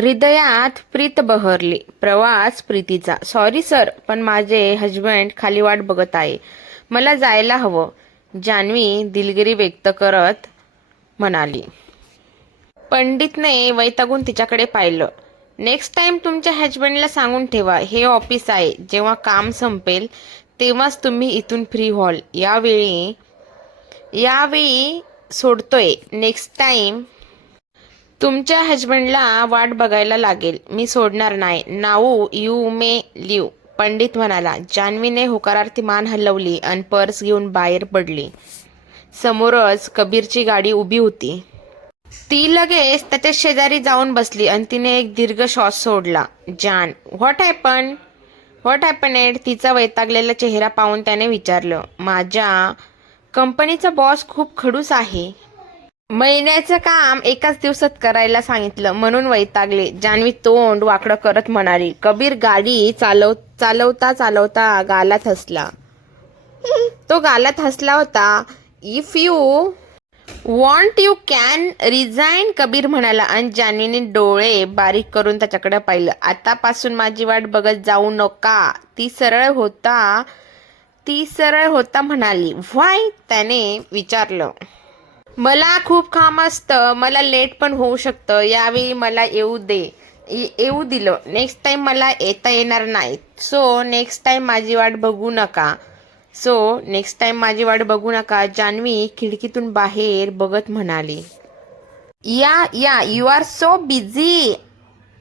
हृदयात प्रीत बहरली. प्रवास प्रीतीचा. Sorry sir पण माझे हजबंड खाली वाट बघत आहे. मला जायला हवं. जान्हवी दिलगिरी व्यक्त करत म्हणाली. पंडितने वैतागून तिच्याकडे पाहिलं. नेक्स्ट टाइम तुमच्या हजबंडला सांगून ठेवा. हे ऑफिस आहे. जेव्हा काम संपेल तेव्हाच तुम्ही इथून फ्री व्हाल. यावेळी यावेळी सोडतोय. नेक्स्ट टाइम तुमच्या हजबंडला वाट बघायला लागेल. मी सोडणार नाही. Now you may leave. Pandit म्हणाला. जान्हवीने होकारार्थी मान हलवली आणि पर्स घेऊन बाहेर पडली. समोरच कबीरची गाडी उभी होती. ती लगेच त्याच्या शेजारी जाऊन बसली आणि तिने एक दीर्घ श्वास सोडला. जान what happen what happen add तिचा वैतागलेला चेहरा पाहून त्याने विचारलं. माझ्या कंपनीचा बॉस खूप खडूस आहे. महिन्याचं काम एकाच दिवसात करायला सांगितलं. म्हणून वैतागले. जान्हवी तोंड वाकडं करत म्हणाली कबीर गाडी चालव चालवता चालवता गालात हसला. तो गालात हसला होता. If you want you can resign Kabir म्हणाला आणि जान्हवीने डोळे बारीक करून त्याच्याकडे पाहिलं. आतापासून माझी वाट बघत जाऊ नका. ती सरळ होता ती सरळ होता म्हणाली. व्हाय त्याने विचारलं. मला खूप काम असतं मला लेट पण होऊ शकतं यावेळी मला येऊ दे. ये- येऊ दिलं. नेक्स्ट टाईम मला येता येणार नाही. सो नेक्स्ट टाईम माझी वाट बघू नका. सो नेक्स्ट टाईम माझी वाट बघू नका. जान्हवी खिडकीतून बाहेर बघत म्हणाली. Yeah yeah you are so busy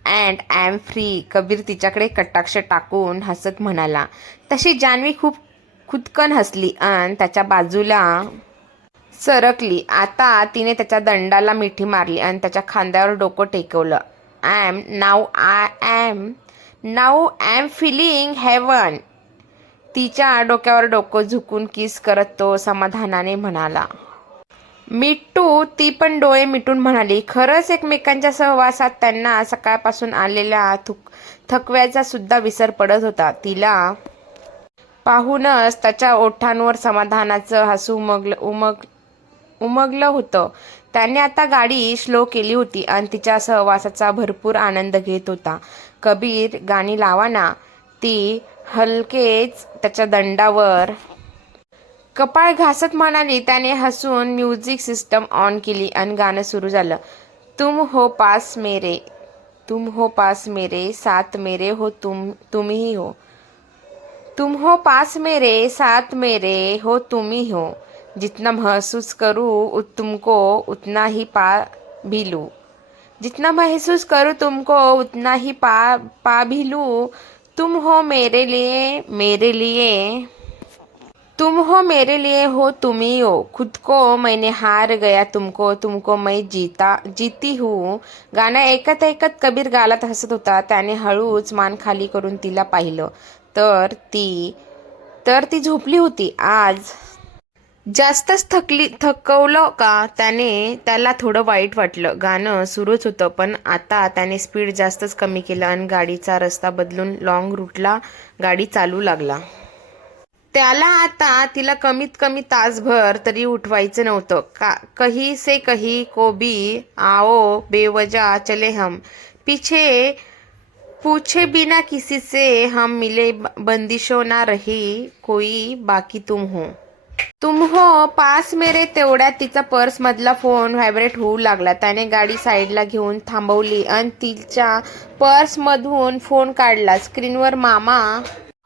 and I am free Kabir तिच्याकडे कटाक्ष टाकून हसत म्हणाला. तशी जान्हवी खूप खुदकन हसली. आणि त्याच्या बाजूला सरकली आता तिने त्याच्या दंडाला मिठी मारली आणि त्याच्या खांद्यावर डोकं टेकवलं. I am now I am now I am feeling heaven. तिच्या डोक्यावर डोकं झुकून किस करत तो समाधानाने म्हणाला. मिट्टू ती पण डोळे मिटून म्हणाली. खरंच एकमेकांच्या सहवासात त्यांना सकाळपासून आलेल्या थुक थकव्याचा सुद्धा विसर पडत होता. तिला पाहूनच त्याच्या ओठांवर समाधानाचं हसू उमग उमग उमगलं होतं. त्याने आता गाडी स्लो केली होती आणि तिच्या सहवासाचा भरपूर आनंद घेत होता. कबीर गाणी लावाना ती हलकेच त्याच्या दंडावर कपाळ घासत म्हणाली त्याने हसून म्युझिक सिस्टम ऑन केली आणि गाणं सुरू झालं. तुम हो पास मेरे तुम हो पास मेरे साथ मेरे हो तुम तुम्ही हो तुम हो पास मेरे साथ मेरे हो तुम्ही हो. जितना महसूस करूँ तुमको उतना ही पा भी लूँ। जितना महसूस करूँ तुमको उतना ही पा पा भी लूँ। तुम हो मेरे लिए मेरे लिए। तुम हो मेरे लिए हो तुम ही हो। खुद को मैंने हार गया तुमको तुमको मैं जीता जीती हूँ। गाणं ऐकत ऐकत कबीर गालात हसत होता त्याने हळूच मान खाली करून तिला पाहिलं. तर ती तर ती झोपली होती. आज जास्तच थकली थकवलं का त्याने त्याला थोडं वाईट वाटलं. गाणं सुरूच होतं पण आता त्याने स्पीड जास्तच कमी केलं आणि गाडीचा रस्ता बदलून लॉंग रूटला गाडी चालू लागला. त्याला आता तिला कमीत कमी तासभर तरी उठवायचं नव्हतं. का कही से कही को भी आओ बेवजा चले हम. पीछे पूछे बिना किसी से हम मिले बंदिशो ना रही कोई बाकी तुम हो। तुम हो पास मेरे तेवढ्यात तिचा पर्स मधला फोन व्हायब्रेट होऊ लागला. त्याने गाडी साईडला घेऊन थांबवली आणि तिच्या पर्स मधून फोन काढला. स्क्रीनवर मामा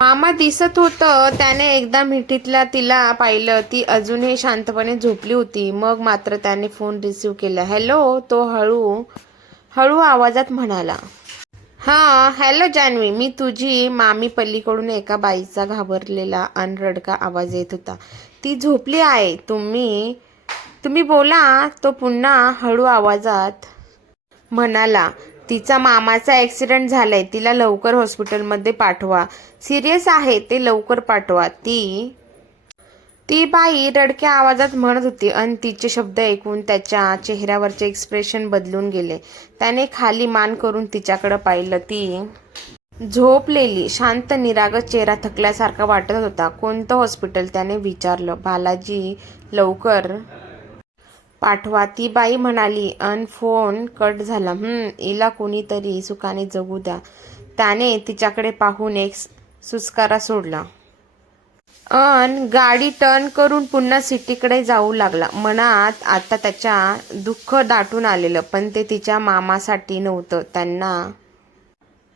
मामा दिसत होतं. त्याने एकदा मिठीतला तिला पाहिलं. ती अजूनही शांतपणे झोपली होती. मग मात्र त्याने फोन रिसीव केला. हॅलो तो हळू हळू आवाजात म्हणाला. हां हॅलो जान्हवी मी तुझी मामी पल्लीकडून एका बाईचा घाबरलेला अनरडका आवाज येत होता. ती झोपली आहे. तुम्ही तुम्ही बोला तो पुन्हा हळू आवाजात म्हणाला तिचा मामाचा ॲक्सिडेंट झालाय तिला लवकर हॉस्पिटलमध्ये पाठवा. सिरियस आहे ते लवकर पाठवा. ती ती बाई रडक्या आवाजात म्हणत होती आणि तिचे शब्द ऐकून त्याच्या चेहऱ्यावरचे एक्सप्रेशन बदलून गेले. त्याने खाली मान करून तिच्याकडे पाहिलं. ती झोपलेली शांत निरागस चेहरा थकल्यासारखा वाटत होता. कोणतं हॉस्पिटल त्याने विचारलं. बालाजी लवकर पाठवा. ती बाई म्हणाली अन फोन कट झाला. हम्म हिला कोणीतरी सुखाने जगू द्या. त्याने तिच्याकडे पाहून एक सुस्कारा सोडला. अन गाडी टर्न करून पुन्हा सिटीकडे जाऊ लागला. मनात आता त्याच्या दुःख दाटून आलेलं पण ते तिच्या मामासाठी नव्हतं. त्यांना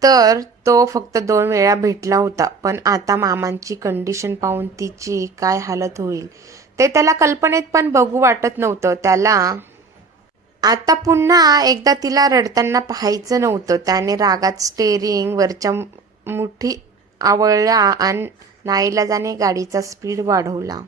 तर तो फक्त दोन वेळा भेटला होता पण आता मामांची कंडिशन पाहून तिची काय हालत होईल ते त्याला कल्पनेत पण बघू वाटत नव्हतं. त्याला आता पुन्हा एकदा तिला रडताना पाहायचं नव्हतं. त्याने रागात स्टेरिंग वरच्या मुठी आवळल्या आणि नाईलाजाने गाडीचा स्पीड वाढवला.